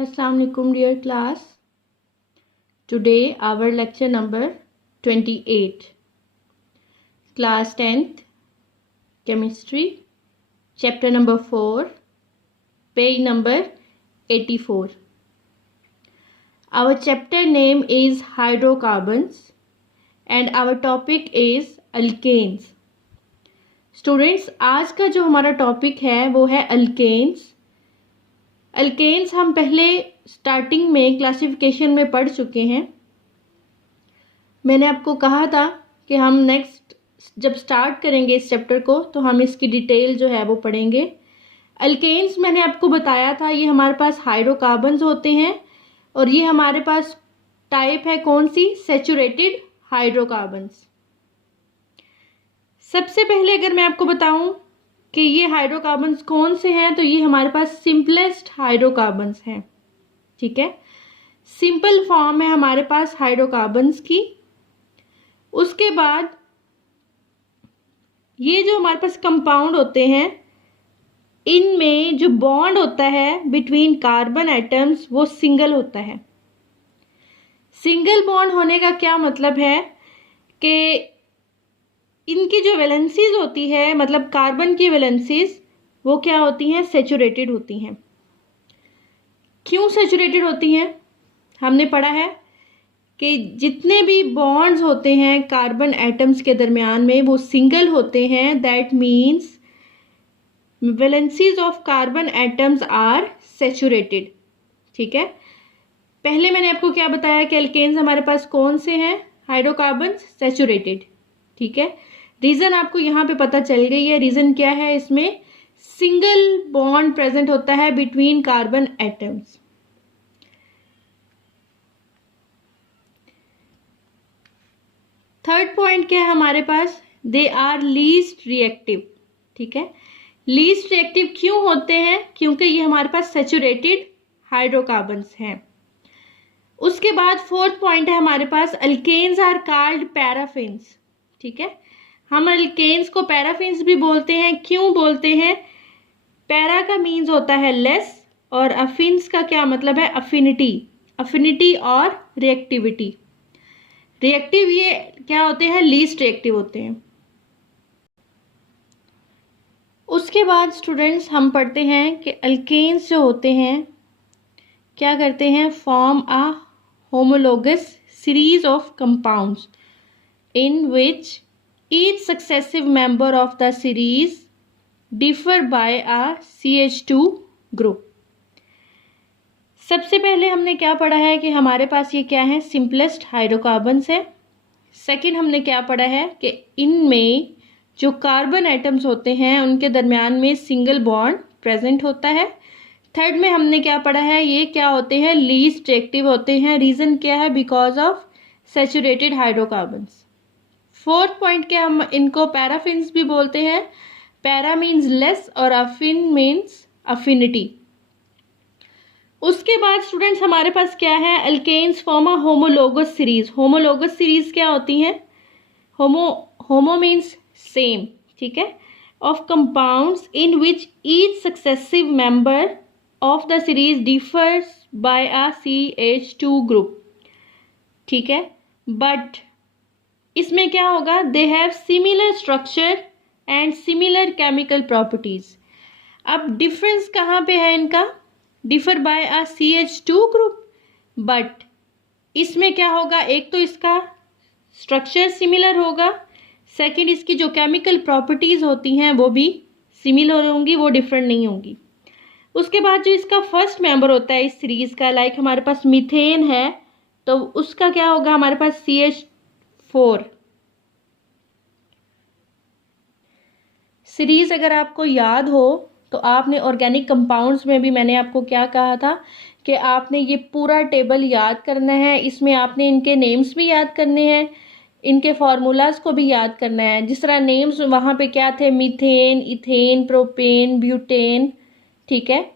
Assalamu alaikum dear class. Today our lecture number 28. Class 10th Chemistry, chapter number 4, page number 84. Our chapter name is hydrocarbons and our topic is alkanes. Students, आज का जो हमारा topic है वो है alkanes. Alkanes हम पहले starting में क्लासिफिकेशन में पढ़ चुके हैं. मैंने आपको कहा था कि हम नेक्स्ट जब स्टार्ट करेंगे इस चैप्टर को तो हम इसकी डिटेल जो है वो पढ़ेंगे. अल्केन्स मैंने आपको बताया था ये हमारे पास हाइड्रोकार्बन्स होते हैं और ये हमारे पास टाइप है कौन सी, सैचुरेटेड हाइड्रोकार्बन्स. सबसे पहले अगर मैं आपको बताऊं कि ये हाइड्रोकार्बन्स कौन से हैं तो ये हमारे पास सिंपलेस्ट हाइड्रोकार्बन्स हैं. ठीक है, सिंपल फॉर्म है हमारे पास हाइड्रोकार्बन्स की. उसके बाद ये जो हमारे पास कंपाउंड होते हैं इनमें जो बॉन्ड होता है बिटवीन कार्बन एटम्स वो सिंगल होता है. सिंगल बॉन्ड होने का क्या मतलब है कि इनकी जो वैलेंसीज होती है मतलब कार्बन की वैलेंसीज वो क्या होती हैं, सैचुरेटेड होती हैं. क्यों सैचुरेटेड होती हैं? हमने पढ़ा है कि जितने भी बॉन्ड्स होते हैं कार्बन एटम्स के दरमियान में वो सिंगल होते हैं. That means valencies of carbon atoms are saturated. ठीक है, पहले मैंने आपको क्या बताया कि एल्केन्स हमारे पास कौन से हैं, हाइड्रोकार्बन्स सैचुरेटेड. ठीक है, रीज़न आपको यहाँ पे पता चल गई है. रीज़न क्या है, इसमें सिंगल बॉन्ड प्रेजेंट होता है between carbon atoms. Third point क्या है हमारे पास, दे आर लीस्ट रिएक्टिव. ठीक है, लीस्ट रिएक्टिव क्यों होते हैं, क्योंकि ये हमारे पास सैचुरेटेड हाइड्रोकार्बन्स हैं. उसके बाद फोर्थ पॉइंट है हमारे पास, अल्केन्स आर कॉल्ड पैराफिन्स. ठीक है, हम अल्केन्स को पैराफिन्स भी बोलते हैं. क्यों बोलते हैं, पैरा का मीन्स होता है लेस और अफिन्स का क्या मतलब है, अफिनिटी. अफिनिटी और रिएक्टिविटी. रिएक्टिव ये क्या होते हैं, लीस्ट रिएक्टिव होते हैं. उसके बाद स्टूडेंट्स हम पढ़ते हैं कि अल्केन्स जो होते हैं क्या करते हैं, form a homologous series of compounds in which each successive member of the series differ by a CH2 group. सबसे पहले हमने क्या पढ़ा है कि हमारे पास ये क्या है, सिंपलेस्ट हाइड्रोकार्बन्स है. सेकंड हमने क्या पढ़ा है कि इनमें जो कार्बन एटम्स होते हैं उनके दरमियान में सिंगल बॉन्ड प्रेजेंट होता है. थर्ड में हमने क्या पढ़ा है, ये क्या होते हैं, लीस्ट रिएक्टिव होते हैं. रीज़न क्या है, because of saturated hydrocarbons. Fourth point क्या, हम इनको पैराफिन्स भी बोलते हैं. पैरा मीन्स लेस और अफिन मीन्स अफिनिटी. उसके बाद स्टूडेंट्स हमारे पास क्या है, alkanes form a homologous series. Homologous series क्या होती हैं, होमो मीन्स सेम. ठीक है, of compounds in which each successive member of the series differs by a CH2 group. ठीक है, बट इसमें क्या होगा, they have similar structure and similar chemical properties. अब डिफरेंस कहाँ पे है इनका, differ by a CH2 group. But इसमें क्या होगा, एक तो इसका स्ट्रक्चर सिमिलर होगा, सेकंड इसकी जो केमिकल प्रॉपर्टीज होती हैं वो भी सिमिलर होंगी, वो डिफरेंट नहीं होंगी. उसके बाद जो इसका फर्स्ट मेंबर होता है इस सीरीज का, लाइक हमारे पास मीथेन है तो उसका क्या होगा, हमारे पास CH4. सीरीज अगर आपको याद हो तो आपने ऑर्गेनिक कंपाउंड्स में भी मैंने आपको क्या कहा था कि आपने ये पूरा टेबल याद करना है. इसमें आपने इनके नेम्स भी याद करने हैं, इनके फार्मूलाज को भी याद करना है. जिस तरह नेम्स वहाँ पे क्या थे, मीथेन, इथेन, प्रोपेन, ब्यूटेन. ठीक है,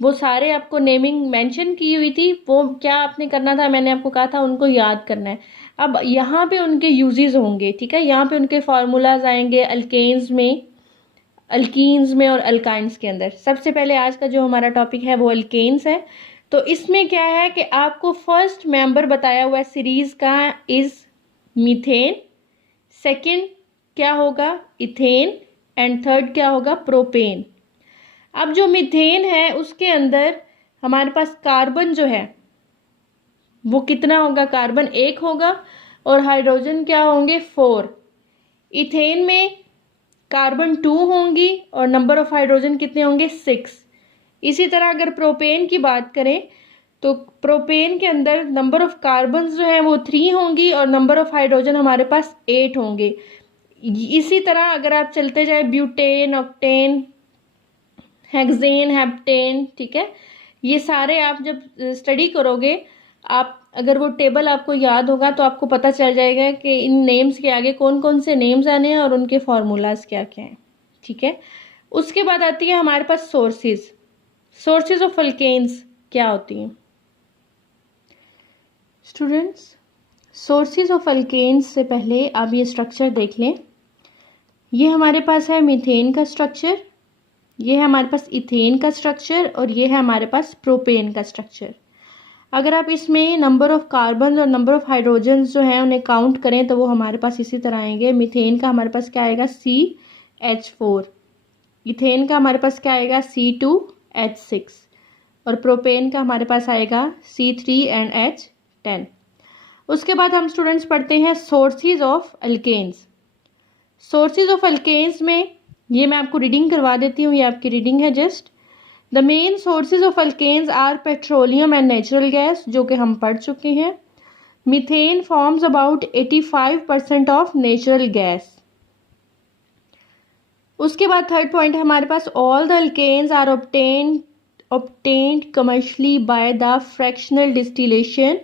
वो सारे आपको नेमिंग मेंशन की हुई थी. वो क्या आपने करना था, मैंने आपको कहा था उनको याद करना है. अब यहाँ पे उनके यूजेस होंगे. ठीक है, यहाँ पे उनके फार्मूलाज आएंगे अल्केन्स में, अल्कीन्स में और अल्काइंस के अंदर. सबसे पहले आज का जो हमारा टॉपिक है वो अल्केन्स है. तो इसमें क्या है कि आपको फर्स्ट मेंबर बताया हुआ है सीरीज का इज मीथेन, सेकंड क्या होगा इथेन, एंड थर्ड क्या होगा प्रोपेन। अब जो मीथेन है उसके अंदर हमारे पास कार्बन जो है वो कितना होगा, कार्बन 1 होगा और हाइड्रोजन क्या होंगे 4। इथेन में कार्बन 2 होंगी और नंबर ऑफ हाइड्रोजन कितने होंगे 6। इसी तरह अगर प्रोपेन की बात करें तो प्रोपेन के अंदर नंबर ऑफ कार्बन जो है वो 3 होंगी और नंबर ऑफ हाइड्रोजन हमारे पास 8 होंगे। इसी तरह अगर आप चलते जाए ब्यूटेन, ऑक्टेन, हेक्सेन, हेप्टेन, ठीक है, ये सारे आप जब स्टडी करोगे, आप अगर वो टेबल आपको याद होगा तो आपको पता चल जाएगा कि इन नेम्स के आगे कौन कौन से नेम्स आने हैं और उनके फॉर्मूलाज क्या क्या हैं, ठीक है। उसके बाद आती है हमारे पास सोर्सेज ऑफ अल्केन्स क्या होती हैं स्टूडेंट्स। सोर्सेज ऑफ अल्केन्स से पहले आप ये स्ट्रक्चर देख लें। ये हमारे पास है मीथेन का स्ट्रक्चर, ये है हमारे पास इथेन का स्ट्रक्चर और ये है हमारे पास प्रोपेन का स्ट्रक्चर। अगर आप इसमें नंबर ऑफ कार्बन और नंबर ऑफ हाइड्रोजन जो हैं उन्हें काउंट करें तो वो हमारे पास इसी तरह आएंगे। मीथेन का हमारे पास क्या आएगा CH4, इथेन का हमारे पास क्या आएगा C2H6 और प्रोपेन का हमारे पास आएगा C3 एंड H10। उसके बाद हम स्टूडेंट्स पढ़ते हैं sources of alkanes. Sources of alkanes में ये मैं आपको रीडिंग करवा देती हूँ, ये आपकी रीडिंग है just. The main sources of alkanes are petroleum and natural gas, जो कि हम पढ़ चुके हैं। Methane forms about 85% of natural gas. उसके बाद थर्ड पॉइंट है हमारे पास all the alkanes are obtained commercially by the fractional distillation,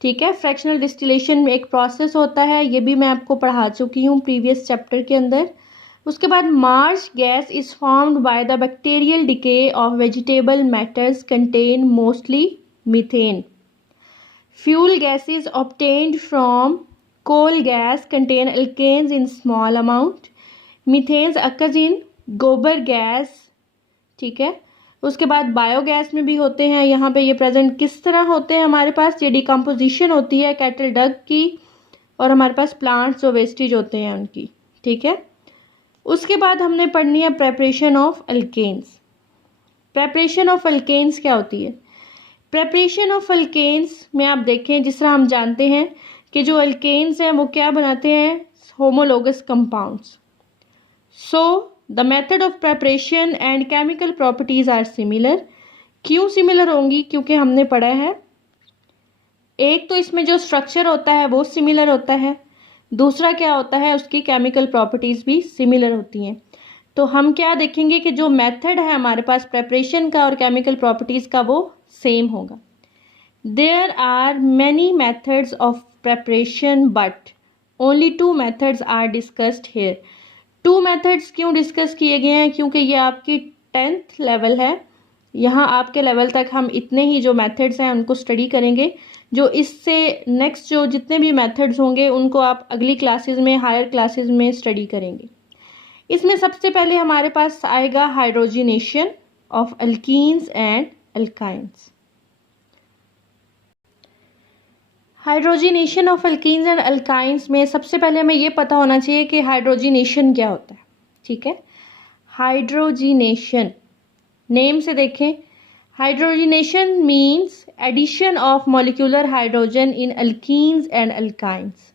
ठीक है। फ्रैक्शनल डिस्टिलेशन में एक प्रोसेस होता है, ये भी मैं आपको पढ़ा चुकी हूँ प्रीवियस चैप्टर के अंदर। उसके बाद marsh gas is formed by the bacterial decay of vegetable matters contain mostly methane. Fuel gases obtained from coal gas contain alkanes in small amount. Methanes occurs in gobar gas, ठीक है। उसके बाद biogas में भी होते हैं, यहाँ पे ये प्रेजेंट किस तरह होते हैं हमारे पास, ये डिकम्पोजिशन होती है कैटल डग की और हमारे पास प्लांट्स जो वेस्टेज होते हैं उनकी, ठीक है। उसके बाद हमने पढ़नी है preparation of alkanes. Preparation of alkanes क्या होती है? प्रेपरेशन ऑफ अल्केन्स में आप देखें, जिस तरह हम जानते हैं कि जो अल्केन्स हैं वो क्या बनाते हैं, homologous compounds. So the method of preparation and chemical properties are similar. क्यों सिमिलर होंगी? क्योंकि हमने पढ़ा है एक तो इसमें जो स्ट्रक्चर होता है वो सिमिलर होता है, दूसरा क्या होता है उसकी केमिकल प्रॉपर्टीज़ भी सिमिलर होती हैं। तो हम क्या देखेंगे कि जो मेथड है हमारे पास प्रेपरेशन का और केमिकल प्रॉपर्टीज़ का वो सेम होगा। There are many methods of preparation but only 2 methods are discussed here. 2 methods क्यों डिस्कस किए गए हैं? क्योंकि ये आपकी 10th लेवल है, यहाँ आपके लेवल तक हम इतने ही जो मेथड्स हैं उनको स्टडी करेंगे। जो इससे नेक्स्ट जो जितने भी मेथड्स होंगे उनको आप अगली क्लासेस में, हायर क्लासेस में स्टडी करेंगे। इसमें सबसे पहले हमारे पास आएगा hydrogenation of alkenes and alkynes. Hydrogenation of alkenes and alkynes में सबसे पहले हमें ये पता होना चाहिए कि हाइड्रोजिनेशन क्या होता है, ठीक है। हाइड्रोजिनेशन नेम से देखें, hydrogenation means addition of molecular hydrogen in alkenes and alkynes.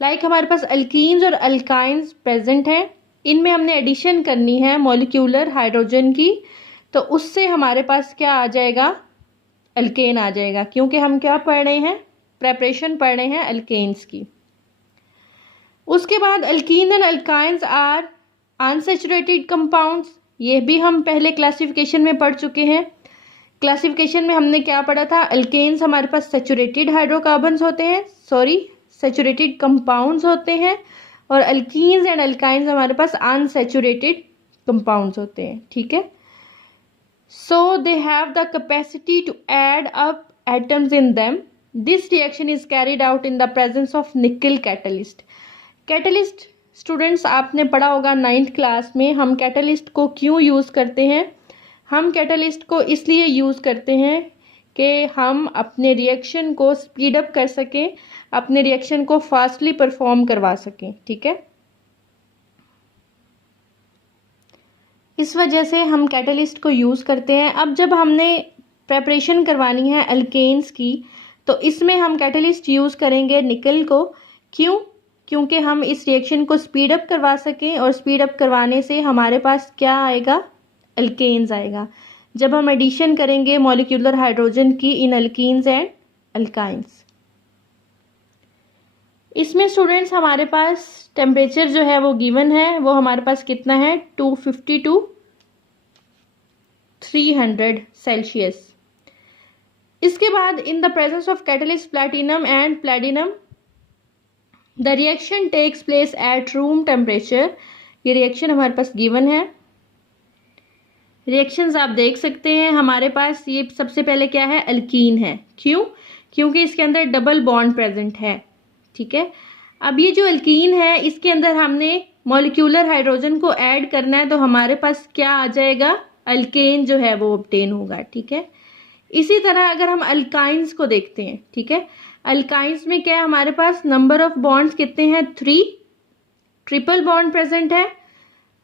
Like हमारे पास अल्कीन्स और अल्काइंस प्रेजेंट हैं, इनमें हमने एडिशन करनी है मॉलिक्यूलर हाइड्रोजन की, तो उससे हमारे पास क्या आ जाएगा, अल्केन आ जाएगा, क्योंकि हम क्या पढ़ रहे हैं, प्रेपरेशन पढ़ रहे हैं अल्केन्स की। उसके बाद alkene and alkynes are unsaturated compounds, ये भी हम पहले क्लासिफिकेशन में पढ़ चुके हैं। क्लासिफिकेशन में हमने क्या पढ़ा था, अल्केन्स हमारे पास सैचुरेटेड हाइड्रोकार्बन्स होते हैं, सैचुरेटेड कंपाउंड्स होते हैं, और अल्कीन्स एंड अल्काइंस हमारे पास अनसैचुरेटेड कंपाउंड्स होते हैं, ठीक है। So they have the capacity to add up atoms in them. This reaction is carried out in the presence of nickel catalyst. Catalyst students आपने पढ़ा होगा 9th क्लास में, हम कैटलिस्ट को क्यों यूज़ करते हैं? हम कैटलिस्ट को इसलिए यूज़ करते हैं कि हम अपने रिएक्शन को स्पीड अप कर सकें, अपने रिएक्शन को फास्टली परफॉर्म करवा सकें। ठीक है, इस वजह से हम कैटलिस्ट को यूज़ करते हैं। अब जब हमने प्रेपरेशन करवानी है अल्केन्स की, तो इसमें हम कैटलिस्ट यूज़ करेंगे निकल को। क्यों? क्योंकि हम इस रिएक्शन को स्पीड अप करवा सकें, और स्पीड अप करवाने से हमारे पास क्या आएगा? अल्केन्स आएगा। जब हम एडिशन करेंगे मॉलिक्यूलर हाइड्रोजन की इन अल्कीन्स एंड अल्काइंस। इसमें स्टूडेंट्स हमारे पास टेम्परेचर जो है वो गिवन है, वो हमारे पास कितना है? 250 to 300 सेल्सियस। इसके बाद in the presence of catalyst platinum and platinum the reaction takes place at room temperature. ये रिएक्शन हमारे पास गिवन है। रिएक्शंस आप देख सकते हैं हमारे पास। ये सबसे पहले क्या है? अल्कीन है। क्यों? क्योंकि इसके अंदर डबल बॉन्ड प्रेजेंट है। ठीक है, अब ये जो अल्कीन है इसके अंदर हमने मॉलिक्यूलर हाइड्रोजन को ऐड करना है, तो हमारे पास क्या आ जाएगा? अल्केन जो है वो ऑब्टेन होगा। ठीक है, इसी तरह अगर हम अल्काइंस को देखते हैं, ठीक है, अल्काइंस में क्या है हमारे पास? नंबर ऑफ बॉन्ड्स कितने हैं? 3, ट्रिपल बॉन्ड प्रेजेंट है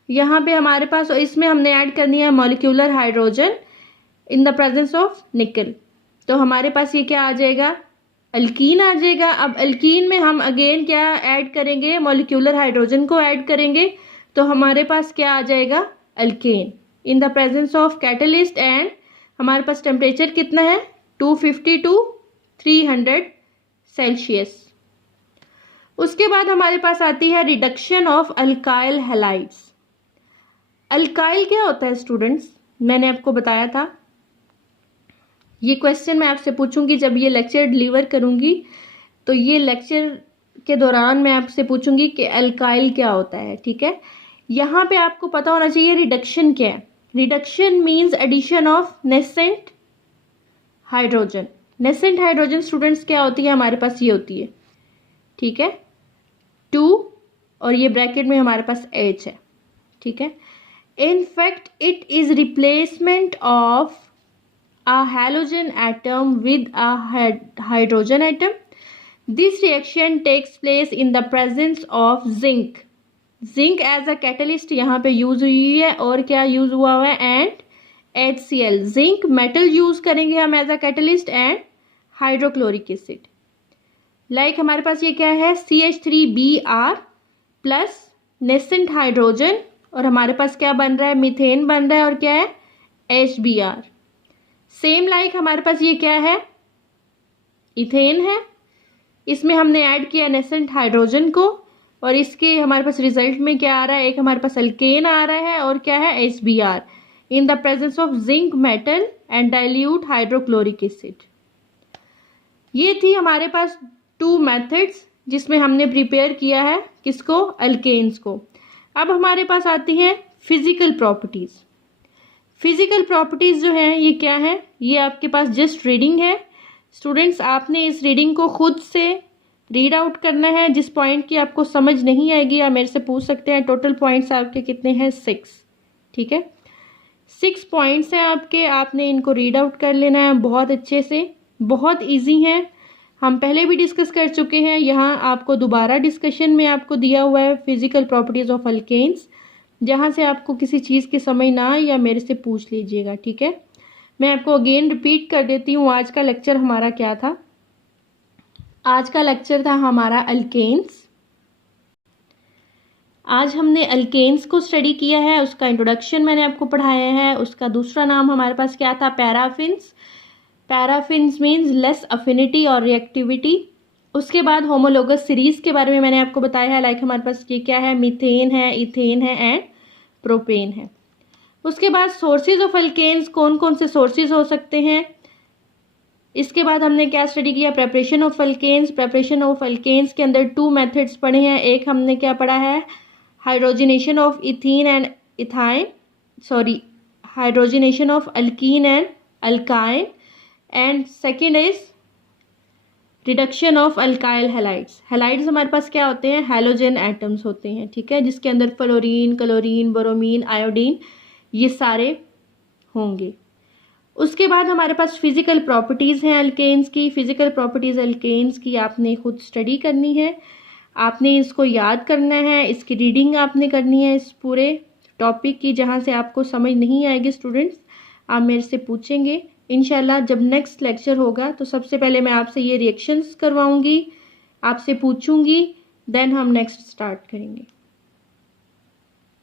यहाँ पे हमारे पास, और इसमें हमने ऐड करनी है molecular hydrogen in the presence of निकल। तो हमारे पास ये क्या आ जाएगा? अल्कीन आ जाएगा। अब अल्कीन में हम अगेन क्या ऐड करेंगे? मॉलिक्यूलर हाइड्रोजन को ऐड करेंगे, तो हमारे पास क्या आ जाएगा? Alkane in the presence of catalyst. And हमारे पास टेम्परेचर कितना है? 250 to 300 सेल्सियस। उसके बाद हमारे पास आती है reduction of alkyl halides. Alkyl क्या होता है स्टूडेंट्स? मैंने आपको बताया था, ये क्वेश्चन मैं आपसे पूछूंगी जब ये लेक्चर डिलीवर करूंगी, तो ये लेक्चर के दौरान मैं आपसे पूछूंगी कि अल्काइल क्या होता है। ठीक है, यहाँ पे आपको पता होना चाहिए रिडक्शन क्या है। Reduction means addition of nascent hydrogen. Nascent hydrogen students क्या होती है? हमारे पास ये होती है, ठीक है, 2, और ये ब्रैकेट में हमारे पास H है। ठीक है, in fact it is replacement of a halogen atom with a hydrogen atom. This reaction takes place in the presence of zinc. Zinc as a catalyst यहाँ पे यूज हुई है, और क्या यूज हुआ है? And HCl। Zinc metal use करेंगे हम as a catalyst, and hydrochloric acid. Like हमारे पास ये क्या है? CH3Br प्लस नेसेंट हाइड्रोजन, और हमारे पास क्या बन रहा है? मीथेन बन रहा है, और क्या है? HBr। सेम लाइक हमारे पास ये क्या है? इथेन है। इसमें हमने ऐड किया नेसेंट हाइड्रोजन को, और इसके हमारे पास रिजल्ट में क्या आ रहा है? एक हमारे पास अल्केन आ रहा है, और क्या है? HBr in the presence of zinc metal and dilute hydrochloric acid. ये थी हमारे पास 2 मेथड्स जिसमें हमने प्रिपेयर किया है किसको? अल्केन्स को। अब हमारे पास आती हैं फिजिकल प्रॉपर्टीज। फिजिकल प्रॉपर्टीज जो हैं ये क्या है? ये आपके पास जस्ट रीडिंग है स्टूडेंट्स। आपने इस रीडिंग को खुद से रीड आउट करना है। जिस पॉइंट की आपको समझ नहीं आएगी आप मेरे से पूछ सकते हैं। टोटल पॉइंट्स आपके कितने हैं? 6। ठीक है, 6 पॉइंट्स हैं आपके, आपने इनको रीड आउट कर लेना है बहुत अच्छे से। बहुत इजी हैं, हम पहले भी डिस्कस कर चुके हैं। यहाँ आपको दोबारा डिस्कशन में आपको दिया हुआ है फिजिकल प्रॉपर्टीज ऑफ अल्केन्स। जहाँ से आपको किसी चीज़ की समझ ना आए या मेरे से पूछ लीजिएगा। ठीक है, मैं आपको अगेन रिपीट कर देती हूँ आज का लेक्चर हमारा क्या था। आज का लेक्चर था हमारा अल्केन्स। आज हमने अल्केन्स को स्टडी किया है, उसका इंट्रोडक्शन मैंने आपको पढ़ाया है। उसका दूसरा नाम हमारे पास क्या था? Paraffins. Paraffins means less affinity और रिएक्टिविटी। उसके बाद होमोलोगस सीरीज के बारे में मैंने आपको बताया है। लाइक हमारे पास ये क्या है? मीथेन है, इथेन है, एंड प्रोपेन है। उसके बाद सोर्सेज ऑफ अल्केन्स, कौन कौन से सोर्सेज हो सकते हैं। इसके बाद हमने क्या स्टडी किया? Preparation of alkanes. Preparation of alkanes के अंदर 2 मेथड्स पढ़े हैं। एक हमने क्या पढ़ा है? Hydrogenation of ethene and ethyne, hydrogenation of alkyne and alkyne, and second is reduction of alkyl halides. Halides हमारे पास क्या होते हैं? हैलोजन एटम्स होते हैं। ठीक है, जिसके अंदर फ्लोरीन, क्लोरीन, ब्रोमीन, आयोडीन ये सारे होंगे। उसके बाद हमारे पास फिज़िकल प्रॉपर्टीज़ हैं अल्केन्स की। फिज़िकल प्रॉपर्टीज़ अल्केन्स की आपने खुद स्टडी करनी है, आपने इसको याद करना है, इसकी रीडिंग आपने करनी है इस पूरे टॉपिक की। जहाँ से आपको समझ नहीं आएगी स्टूडेंट्स, आप मेरे से पूछेंगे इंशाल्लाह। जब नेक्स्ट लेक्चर होगा तो सबसे पहले मैं आपसे ये रिएक्शंस करवाऊंगी, आपसे पूछूंगी, देन हम नेक्स्ट स्टार्ट करेंगे।